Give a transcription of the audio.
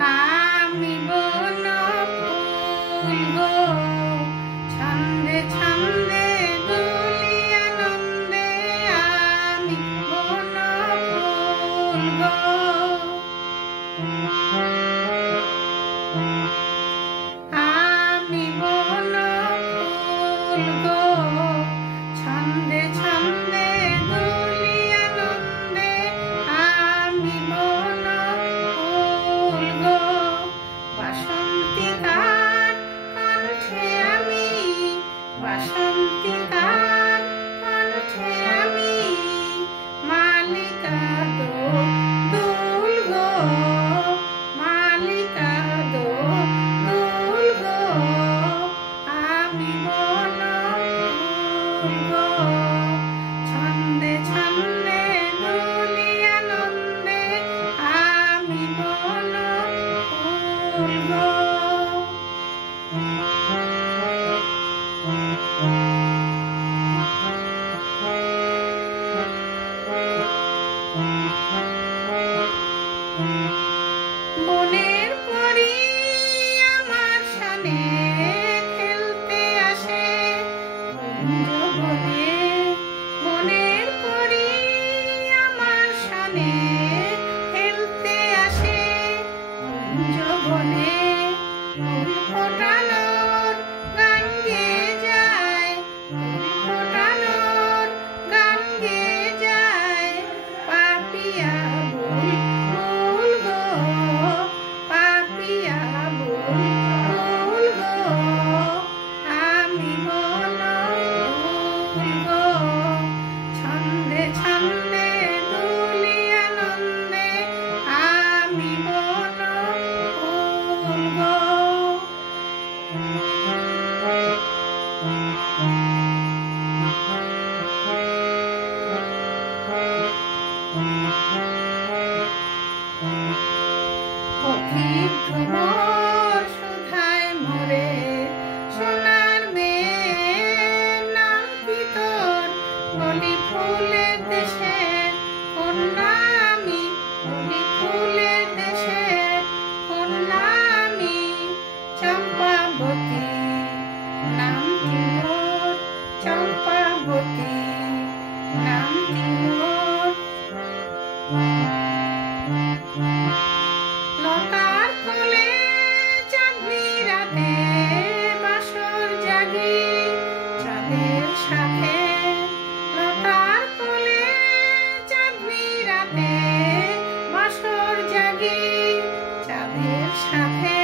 আমি বন ফুল গো, ছন্দে ছন্দে দুলি আনন্দে। আমি বন ফুল গো, আমি বন ফুল গো, ছন্দে ছন্দে দুলি আনন্দে। আমি বন ফুল গো, বাসন্তী গান কণ্ঠে আমি, বাসন্তী গান কণ্ঠে আমি, মালিকা দোল গো, মালিকা দোল গো। আমি বন ফুল গো, ছন্দে ছন্দে দুলি আনন্দে। আমি বন ফুল গো। বনের পরি আমার সানে খেলতে আসে কুঞ্জ বনে। বনের পরি আমার সানে খেলতে আসে কুঞ্জ বনে। ফুল ফোটানোর গান গেয়ে যায়, ফুল ফোটানোর গান গেয়ে যায়। পাপিয়া বুলবুল গো, পাপিয়া বুলবুল গো। আমি বন ফুল গো, ছন্দে ছন্দে দুলি আনন্দে। আমি বন ফুল গো। পথিক ভ্রমর সুধায় মোরে, সোনার মেয়ের নাম কি তোর? বলি ফুলের দেশের কন্যা আমি, বলি ফুলের দেশের কন্যা আমি। চম্পাবতী নামটি মোর, চম্পাবতী নামটি মোর। লতার কোলে চাঁদনি রাতে বাসর জাগি চাঁদের সাথে। লতার কোলে চাঁদনি রাতে বাসর জাগি চাঁদের সাথে।